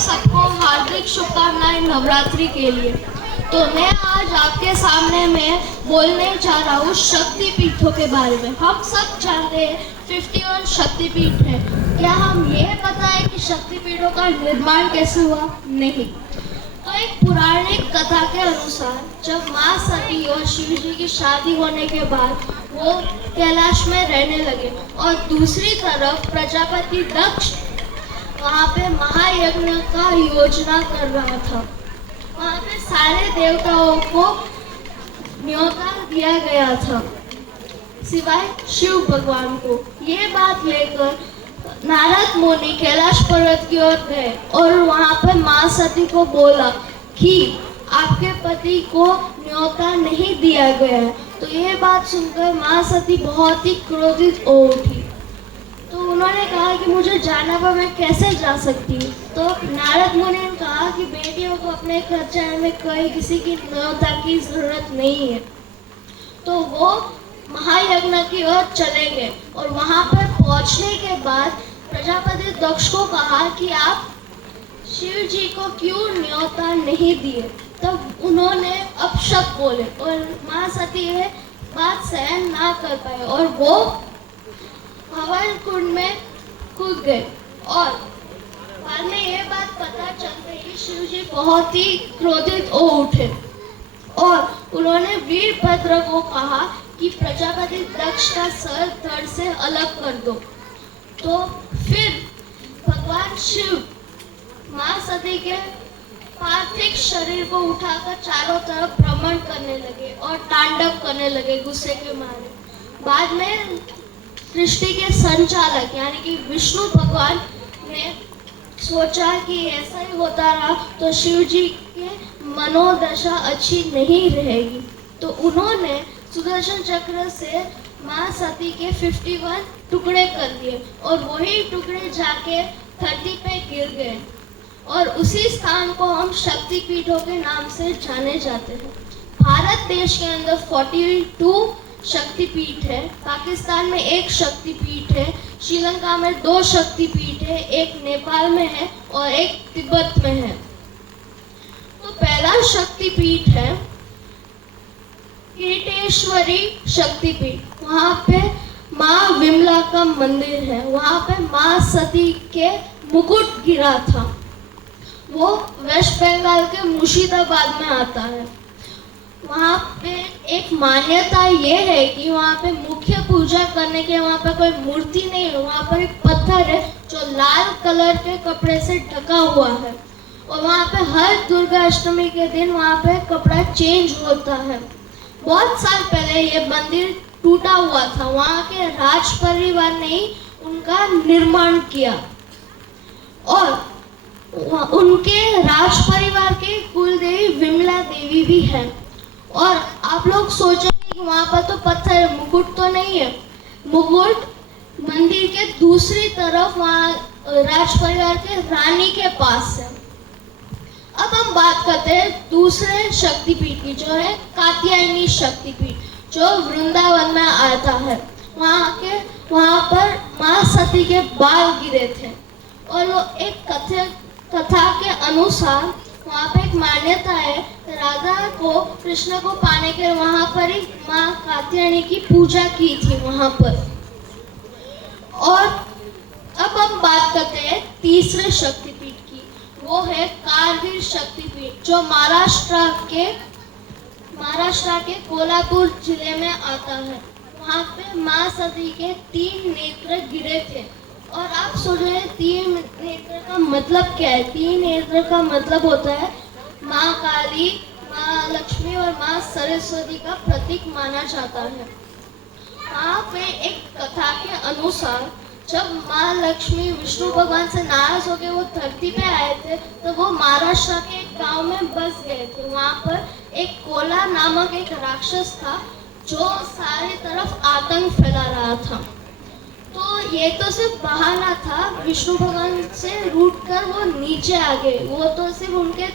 सबको हार्दिक शुभकामनाएं नवरात्रि के लिए। तो मैं आज आपके सामने में बोलने जा रहा हूँ शक्तिपीठों के बारे में। हम सब जानते हैं 51 शक्तिपीठ है। क्या हम ये पता है कि शक्तिपीठों का निर्माण कैसे हुआ? नहीं। तो एक पौराणिक कथा के अनुसार जब माँ सती और शिव जी की शादी होने के बाद वो कैलाश में रहने लगे और दूसरी तरफ प्रजापति दक्ष वहाँ पे महायज्ञ का योजना कर रहा था। वहाँ पे सारे देवताओं को न्योता दिया गया था सिवाय शिव भगवान को। ये बात लेकर नारद मुनि कैलाश पर्वत की ओर गए और वहाँ पे माँ सती को बोला कि आपके पति को न्योता नहीं दिया गया है। तो ये बात सुनकर माँ सती बहुत ही क्रोधित हो उठी। तो उन्होंने कहा कि मुझे जाना पर मैं कैसे जा सकती हूँ। तो नारद मुनि ने कहा कि बेटियों को अपने खर्चाए में कोई किसी की न्योता की जरूरत नहीं है। तो वो महायज्ञ की ओर चले गए और वहाँ पर पहुँचने के बाद प्रजापति दक्ष को कहा कि आप शिव जी को क्यों न्योता नहीं दिए। तब उन्होंने अपशब्द बोले और माँ सती ये बात सहन ना कर पाए और वो हवन कुंड में कूद गए। और बाद में ये बात पता चलते ही शिव जी बहुत ही क्रोधित हो उठे और उन्होंने वीरभद्र को कहा कि प्रजापति दक्ष का सर धड़ से अलग कर दो। तो फिर भगवान शिव माँ सती के पार्थिव शरीर को उठाकर चारों तरफ भ्रमण करने लगे और तांडव करने लगे गुस्से के मारे। बाद में सृष्टि के संचालक यानी कि विष्णु भगवान ने सोचा कि ऐसा ही होता रहा तो शिव जी के मनोदशा अच्छी नहीं रहेगी। तो उन्होंने सुदर्शन चक्र से माँ सती के 51 टुकड़े कर दिए और वही टुकड़े जाके धरती पे गिर गए और उसी स्थान को हम शक्तिपीठों के नाम से जाने जाते हैं। भारत देश के अंदर 42 शक्तिपीठ है, पाकिस्तान में 1 शक्तिपीठ है, श्रीलंका में 2 शक्तिपीठ है, 1 नेपाल में है और 1 तिब्बत में है। तो पहला शक्तिपीठ है कीर्तेश्वरी शक्तिपीठ। वहाँ पे माँ विमला का मंदिर है। वहाँ पे माँ सती के मुकुट गिरा था। वो वेस्ट बंगाल के मुर्शिदाबाद में आता है। वहाँ पे एक मान्यता ये है कि वहाँ पे मुख्य पूजा करने के वहाँ पे कोई मूर्ति नहीं है। वहाँ पर एक पत्थर है जो लाल कलर के कपड़े से ढका हुआ है और वहाँ पे हर दुर्गा अष्टमी के दिन वहाँ पे कपड़ा चेंज होता है। बहुत साल पहले ये मंदिर टूटा हुआ था। वहाँ के राज परिवार ने ही उनका निर्माण किया और उनके राज परिवार के कुलदेवी विमला देवी भी है। और आप लोग सोचेंगे कि वहाँ पर तो पत्थर है, मुकुट तो नहीं है। मुकुट मंदिर के दूसरी तरफ वहाँ राज परिवार के रानी के पास है। अब हम बात करते हैं दूसरे शक्तिपीठ की जो है कात्यायनी शक्तिपीठ जो वृंदावन में आता है। वहाँ पर माँ सती के बाल गिरे थे और वो एक कथा के अनुसार वहाँ पे एक मान्यता है राधा को कृष्ण को पाने के वहाँ पर ही माँ कात्यायनी की पूजा की थी वहाँ पर। और अब हम बात करते हैं तीसरे शक्तिपीठ की, वो है कारगिल शक्तिपीठ जो महाराष्ट्र के कोल्हापुर जिले में आता है। वहाँ पे माँ सती के 3 नेत्र गिरे थे। और आप सोच रहे हैं 3 नेत्र का मतलब क्या है? 3 नेत्र का मतलब होता है माँ काली, माँ लक्ष्मी और माँ सरस्वती का प्रतीक माना जाता है। वहाँ पे एक कथा के अनुसार जब माँ लक्ष्मी विष्णु भगवान से नाराज होकर वो धरती पे आए थे तो वो महाराष्ट्र के एक गांव में बस गए थे। वहाँ पर एक कोला नामक एक राक्षस था जो सारी तरफ आतंक फैला रहा था। तो ये तो सिर्फ बहाना था, विष्णु भगवान से रूठ कर वो नीचे आ गए। वो तो सिर्फ उनके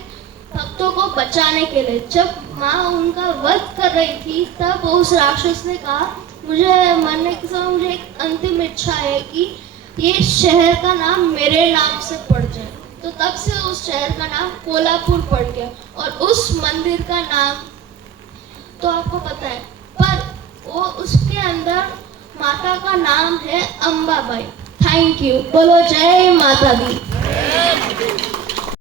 भक्तों को बचाने के लिए। जब माँ उनका वध कर रही थी तब उस राक्षस ने कहा मुझे मरने के समय मुझे एक अंतिम इच्छा है कि ये शहर का नाम मेरे नाम से पड़ जाए। तो तब से उस शहर का नाम कोल्हापुर पड़ गया। और उस मंदिर का नाम तो आपको पता है, पर वो उसके अंदर माता का नाम है अंबाबाई। Thank you. बोलो जय माता दी।